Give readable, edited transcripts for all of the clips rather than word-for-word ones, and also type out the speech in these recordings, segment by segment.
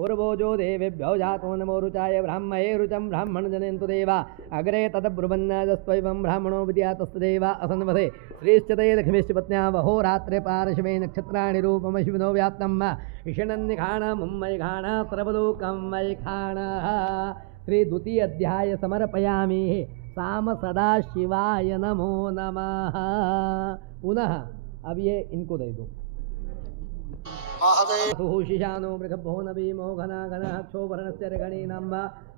पूर्वोजो देवेभ्यो जातो नमो रुचाय ब्राह्मणे रुचं ब्राह्मणजनेन्तु देवा अग्रे तद्ब्रुवन्नजस्त्वैवं ब्राह्मणो विद्यातस्तदेव असन्वसे श्रीश्चते लक्ष्मीश्च पत्न्या वहोरात्रे पार्श्वे नक्षत्राणि रूपमशिविनो व्याप्तं इषणन्निखाणमुम्मैखाण सर्वलोकमैखाणः। श्री द्वितीय अध्याय समर्पयामि। साम सदाशिवाय नमो नमः। पुनः अब ये इनको दे दो। सुशिशानो मृगभो नवीमो घना घना क्षोभरणस्य रगणीनाम्ब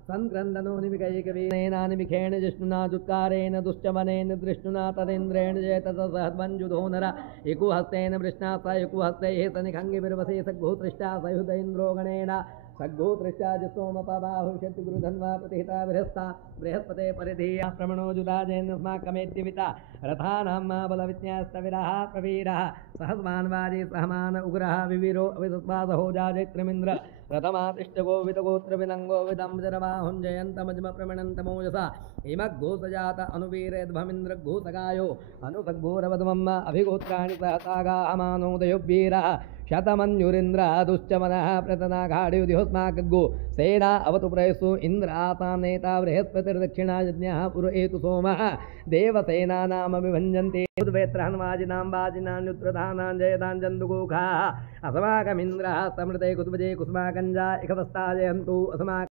संक्रन्दनो निमिकैकवीनेनानिमिखेण जिष्णुना दुत्कारेण दुश्चमनेन दृष्णुना तदेन्द्रेण जयतसहद्वञ्जुधो नर इकुहस्तेन वृष्णा स इकुहस्तैः सनिखङ्गिभिर्वसे सग्भूतृष्टा सयुधैन्द्रो गणेन सग्भूतृष्टा सोमपबाहुष्यति गुरुधन्वा प्रतिहिता बृहस्ता बृहस्पते परिधीया प्रमणोजुदाजेनस्माकमेत्यविता रथानां बलविज्ञास्तविरः प्रवीरः सहस्मान्वाजी सहमान उग्रः विवीरो अवितस्वादहो जाजैत्रमिन्द्र रथमातिष्ठगोवितगोत्रविदङ्गो विदम्बरवाहुञ्जयन्तमज्म प्रमणन्तमोजसा हिमघोषजात अनुवीरेद्भमिन्द्रघोषगायो अनुसग्घोरवधमम् अभिगोत्राणि सहसागा अमानोदयोवीरः शतमन्युरिन्द्र दुश्चमनः प्रतनाघाडियुधिस्माकग्गो सेना अवतु प्रयसु इन्द्र आसानेता बृहस्पतिर्दक्षिणा यज्ञः पुरएतु सोमः देवसेनानामभिभञ्जन्ते वेत्रहन्वाजिनां वाजिनान्युत्रधानां जयदाञ्जन्तुगोखाः अस्माकमिन्द्रः समृते कुतुभजे कुसुमाकञ्जा इकवस्ता जयन्तु अस्माकं